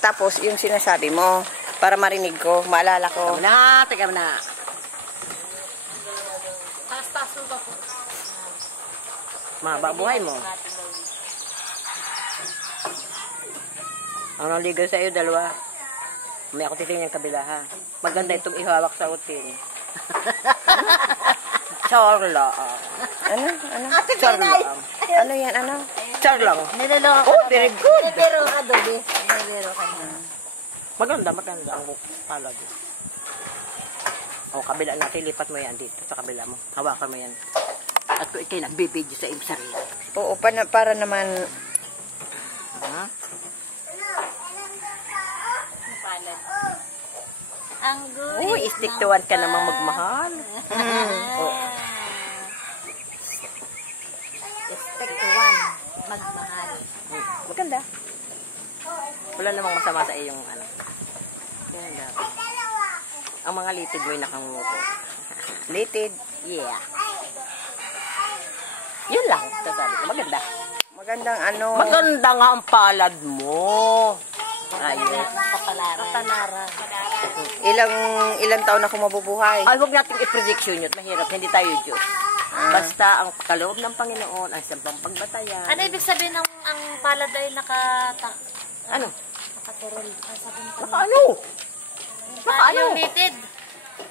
Tapos, yung sinasabi mo, para marinig ko, maalala ko. Teka mo na. Taas-taas mo ba po? Mahaba buhay mo. Ang naligaw sa iyo, dalawa. May ako titingin yung kabila, ha? Maganda itong ihawak sa utin. Charla. Ano? Charla. Ano yan, ano? Charla. Niloloko Oh, very good. Niloloko ka, Dobi. Niloloko ka na. Maganda ang palad. O, kabila natin, lipat mo yan dito sa kabila mo. Hawakan mo yan. At kung ikay nagbibidyo sa iyong sarili. Oo, para naman... Ha? Ang good. Uy, stick to one ka namang magmahal. Oh. Stick to one. Magmahal. Maganda. Wala namang masama sa iyong ano. Ganda. Ang mga litid mo yung nakanguto. Litid. Yeah. Yun lang. Sasabi ko. Maganda. Magandang ano. Maganda nga ang palad mo. Ayun. Kapanara. Ilang taon ako mabubuhay. Ay, huwag natin i-prediction yun. Mahirap. Hindi tayo Diyos. Basta ang kaloob ng Panginoon ay sampang pagbatayan. Ano ibig sabihin ng ang palad ay Ano? nakaturol? Ang sabi ng Naka ano? Naka ano? yung litid.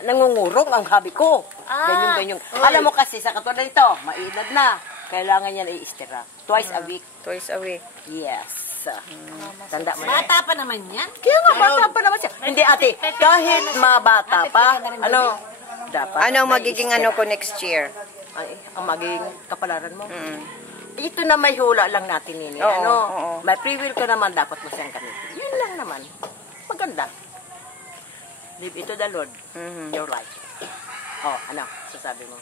Nangungurong ang habi ko. Ah. Ganyan. Alam mo kasi sa katulad nito, maedad na. Kailangan yan i-istira. Twice a week. Twice a week. Yes. Tanda mo na. Bata pa naman yan. Kaya nga, bata pa naman siya. Hindi ate, kahit mabata pa, ano, dapat. Ano ang magiging ano ko next year? Ay, ang magiging kapalaran mo. Mm. Ito na may hula lang natin nini. Oo, Ano, oo. may free will ka naman, dapat mo siyang gamitin. Yun lang naman. Maganda. Live ito the Lord. Your life. Oh, ano, sasabi mo.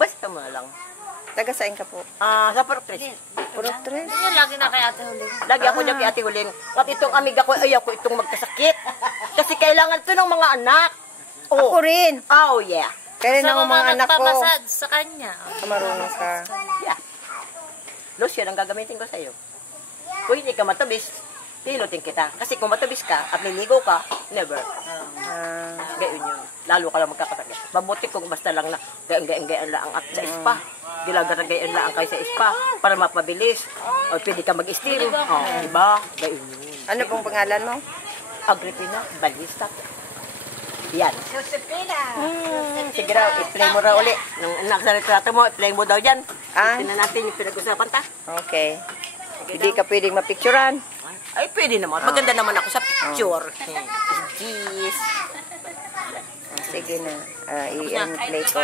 Basta mo na lang. Taga saan ka po? Sa Portres. Puro tres. Yun lagi na kay Ate Huling. Lagi ako dyan kay Ate Huling. At itong amiga ko, ayaw ko itong magkasakit. Kasi kailangan ito ng mga anak. Ako rin. Oh, yeah. Kailan ang mga anak ko. nagpapasad sa kanya. Marunong ka. Yeah. Lotion ang gagamitin ko sa'yo. Kung hindi ka matabis, pinutin kita. Kasi kung matabis ka at niligo ka, never. Gayon yun. Lalo ka lang magkakasakit. Mabuti kung basta lang na gayon lang at sa spa. Gayon lang kayo sa spa para mapabilis. O pwede ka mag-steam. Oh, diba? Gayon yun. Ano pong pangalan mo? Agripina, Balista. Yan. Josepina. Sige raw, i-play mo raw uli. Nung nakasalitrato mo, i-play mo daw dyan. Tingnan natin yung pinag-usapan ta. Okay. Hindi ka pwedeng mapicturan. Ay, pwede naman. Maganda naman ako sa picture. Jeez. Sige na. I-play ko.